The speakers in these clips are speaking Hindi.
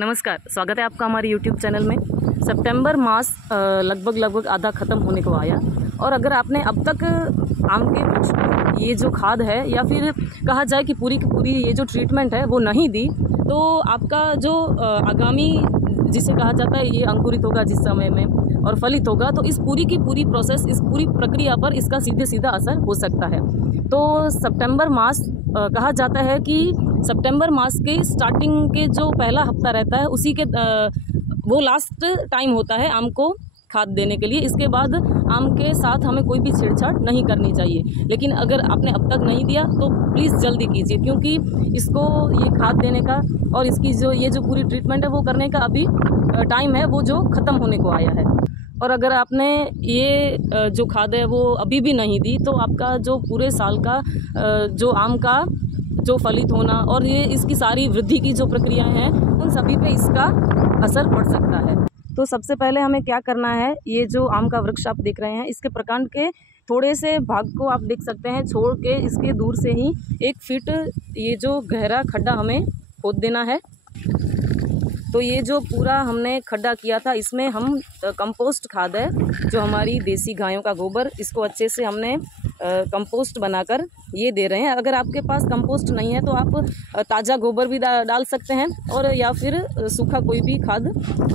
नमस्कार, स्वागत है आपका हमारे YouTube चैनल में। सितंबर मास लगभग आधा ख़त्म होने को आया और अगर आपने अब तक आम के वृक्ष में ये जो खाद है या फिर कहा जाए कि पूरी की पूरी ये जो ट्रीटमेंट है वो नहीं दी, तो आपका जो आगामी जिसे कहा जाता है ये अंकुरित होगा जिस समय में और फलित होगा, तो इस पूरी की पूरी प्रोसेस, इस पूरी प्रक्रिया पर इसका सीधा असर हो सकता है। तो सितंबर मास कहा जाता है कि सितंबर मास के स्टार्टिंग के जो पहला हफ्ता रहता है उसी के वो लास्ट टाइम होता है आम को खाद देने के लिए। इसके बाद आम के साथ हमें कोई भी छेड़छाड़ नहीं करनी चाहिए। लेकिन अगर आपने अब तक नहीं दिया तो प्लीज़ जल्दी कीजिए, क्योंकि इसको ये खाद देने का और इसकी जो पूरी ट्रीटमेंट है वो करने का अभी टाइम है वो जो ख़त्म होने को आया है। और अगर आपने ये जो खाद है वो अभी भी नहीं दी तो आपका जो पूरे साल का जो आम का जो फलित होना और ये इसकी सारी वृद्धि की जो प्रक्रियाएं हैं उन सभी पे इसका असर पड़ सकता है। तो सबसे पहले हमें क्या करना है, ये जो आम का वृक्ष आप देख रहे हैं इसके प्रकांड के थोड़े से भाग को आप देख सकते हैं छोड़ के इसके दूर से ही 1 फीट ये जो गहरा खड्डा हमें खोद देना है। तो ये जो पूरा हमने खड्डा किया था इसमें हम कंपोस्ट खाद है जो हमारी देसी गायों का गोबर, इसको अच्छे से हमने कंपोस्ट बनाकर ये दे रहे हैं। अगर आपके पास कंपोस्ट नहीं है तो आप ताज़ा गोबर भी डाल सकते हैं और या फिर सूखा कोई भी खाद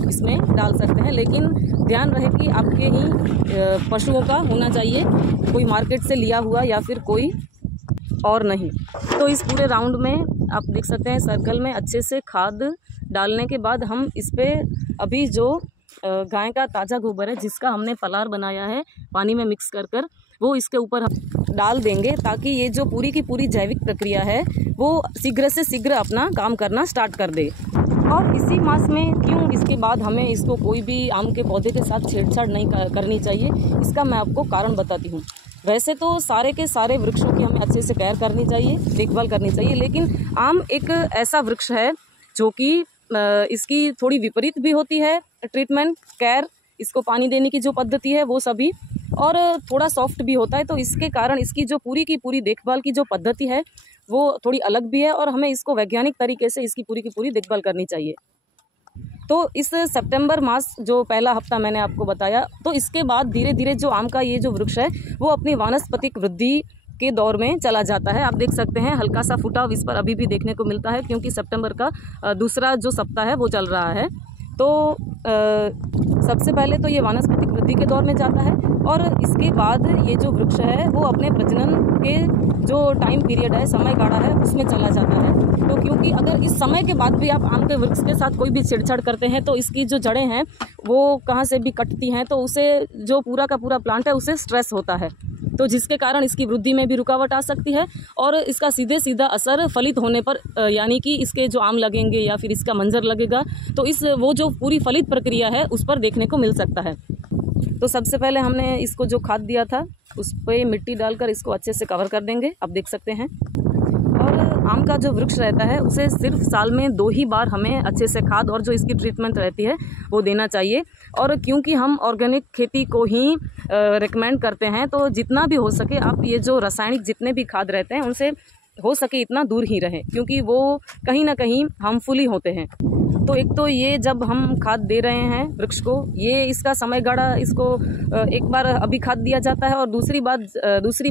इसमें डाल सकते हैं। लेकिन ध्यान रहे कि आपके ही पशुओं का होना चाहिए, कोई मार्केट से लिया हुआ या फिर कोई और नहीं। तो इस पूरे राउंड में आप देख सकते हैं सर्कल में अच्छे से खाद डालने के बाद हम इस पर अभी जो गाय का ताज़ा गोबर है जिसका हमने पलार बनाया है पानी में मिक्स कर वो इसके ऊपर हम डाल देंगे, ताकि ये जो पूरी की पूरी जैविक प्रक्रिया है वो शीघ्र से शीघ्र अपना काम करना स्टार्ट कर दे। और इसी मास में क्यों इसके बाद हमें इसको कोई भी आम के पौधे के साथ छेड़छाड़ नहीं करनी चाहिए, इसका मैं आपको कारण बताती हूँ। वैसे तो सारे के सारे वृक्षों की हमें अच्छे से केयर करनी चाहिए, देखभाल करनी चाहिए, लेकिन आम एक ऐसा वृक्ष है जो कि इसकी थोड़ी विपरीत भी होती है ट्रीटमेंट, केयर, इसको पानी देने की जो पद्धति है वो सभी, और थोड़ा सॉफ्ट भी होता है। तो इसके कारण इसकी जो पूरी की पूरी देखभाल की जो पद्धति है वो थोड़ी अलग भी है और हमें इसको वैज्ञानिक तरीके से इसकी पूरी की पूरी देखभाल करनी चाहिए। तो इस सितंबर मास जो पहला हफ्ता मैंने आपको बताया, तो इसके बाद धीरे धीरे जो आम का ये जो वृक्ष है वो अपनी वानस्पतिक वृद्धि के दौर में चला जाता है। आप देख सकते हैं हल्का सा फुटाव इस पर अभी भी देखने को मिलता है, क्योंकि सितंबर का दूसरा जो सप्ताह है वो चल रहा है। तो सबसे पहले तो ये वानस्पतिक वृद्धि के दौर में जाता है और इसके बाद ये जो वृक्ष है वो अपने प्रजनन के जो टाइम पीरियड है, समय गाढ़ा है, उसमें चला जाता है। तो क्योंकि अगर इस समय के बाद भी आप आम के वृक्ष के साथ कोई भी छेड़छाड़ करते हैं तो इसकी जो जड़ें हैं वो कहाँ से भी कटती हैं, तो उसे जो पूरा का पूरा प्लांट है उसे स्ट्रेस होता है, तो जिसके कारण इसकी वृद्धि में भी रुकावट आ सकती है और इसका सीधा असर फलित होने पर, यानी कि इसके जो आम लगेंगे या फिर इसका मंजर लगेगा, तो वो जो पूरी फलित प्रक्रिया है उस पर देखने को मिल सकता है। तो सबसे पहले हमने इसको जो खाद दिया था उस पर मिट्टी डालकर इसको अच्छे से कवर कर देंगे, आप देख सकते हैं। और आम का जो वृक्ष रहता है उसे सिर्फ साल में 2 ही बार हमें अच्छे से खाद और जो इसकी ट्रीटमेंट रहती है वो देना चाहिए। और क्योंकि हम ऑर्गेनिक खेती को ही रिकमेंड करते हैं, तो जितना भी हो सके आप ये जो रासायनिक जितने भी खाद रहते हैं उनसे हो सके इतना दूर ही रहें, क्योंकि वो कहीं ना कहीं हार्मफुल ही होते हैं। तो एक तो ये जब हम खाद दे रहे हैं वृक्ष को, ये इसका समय गाढ़ा, इसको एक बार अभी खाद दिया जाता है और दूसरी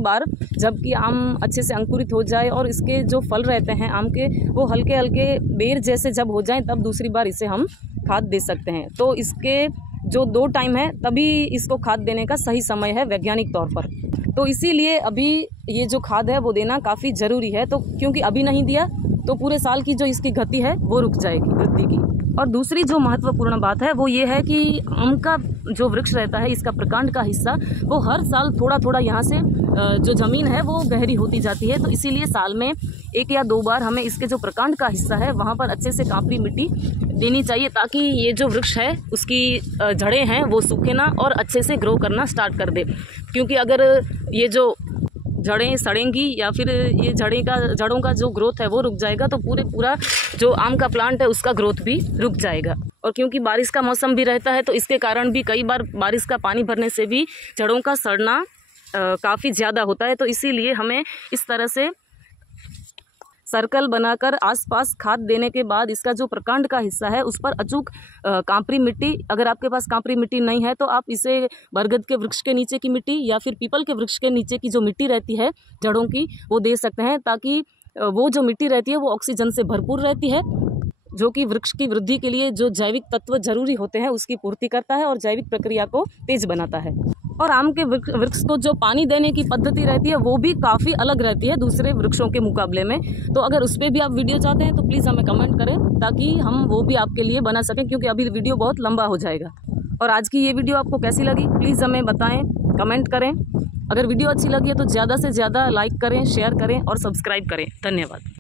बार जबकि आम अच्छे से अंकुरित हो जाए और इसके जो फल रहते हैं आम के वो हल्के हल्के बेर जैसे जब हो जाएं तब दूसरी बार इसे हम खाद दे सकते हैं। तो इसके जो 2 टाइम है तभी इसको खाद देने का सही समय है वैज्ञानिक तौर पर। तो इसीलिए अभी ये जो खाद है वो देना काफ़ी ज़रूरी है। तो क्योंकि अभी नहीं दिया तो पूरे साल की जो इसकी गति है वो रुक जाएगी वृद्धि की। और दूसरी जो महत्वपूर्ण बात है वो ये है कि आम का जो वृक्ष रहता है इसका प्रकांड का हिस्सा वो हर साल थोड़ा यहाँ से जो ज़मीन है वो गहरी होती जाती है। तो इसीलिए साल में 1 या 2 बार हमें इसके जो प्रकांड का हिस्सा है वहाँ पर अच्छे से कांपरी मिट्टी देनी चाहिए, ताकि ये जो वृक्ष है उसकी जड़ें हैं वो सूखे ना और अच्छे से ग्रो करना स्टार्ट कर दे। क्योंकि अगर ये जो जड़ें सड़ेंगी या फिर ये जड़ों का जो ग्रोथ है वो रुक जाएगा तो पूरा जो आम का प्लांट है उसका ग्रोथ भी रुक जाएगा। और क्योंकि बारिश का मौसम भी रहता है तो इसके कारण भी कई बार बारिश का पानी भरने से भी जड़ों का सड़ना काफ़ी ज़्यादा होता है। तो इसीलिए हमें इस तरह से सर्कल बनाकर आसपास खाद देने के बाद इसका जो प्रकांड का हिस्सा है उस पर अचूक कांपरी मिट्टी, अगर आपके पास कांपरी मिट्टी नहीं है तो आप इसे बरगद के वृक्ष के नीचे की मिट्टी या फिर पीपल के वृक्ष के नीचे की जो मिट्टी रहती है जड़ों की, वो दे सकते हैं, ताकि वो जो मिट्टी रहती है वो ऑक्सीजन से भरपूर रहती है, जो कि वृक्ष की वृद्धि के लिए जो जैविक तत्व जरूरी होते हैं उसकी पूर्ति करता है और जैविक प्रक्रिया को तेज बनाता है। और आम के वृक्ष को जो पानी देने की पद्धति रहती है वो भी काफ़ी अलग रहती है दूसरे वृक्षों के मुकाबले में। तो अगर उस पर भी आप वीडियो चाहते हैं तो प्लीज़ हमें कमेंट करें, ताकि हम वो भी आपके लिए बना सकें, क्योंकि अभी वीडियो बहुत लंबा हो जाएगा। और आज की ये वीडियो आपको कैसी लगी प्लीज़ हमें बताएं, कमेंट करें। अगर वीडियो अच्छी लगी है तो ज़्यादा से ज़्यादा लाइक करें, शेयर करें और सब्सक्राइब करें। धन्यवाद।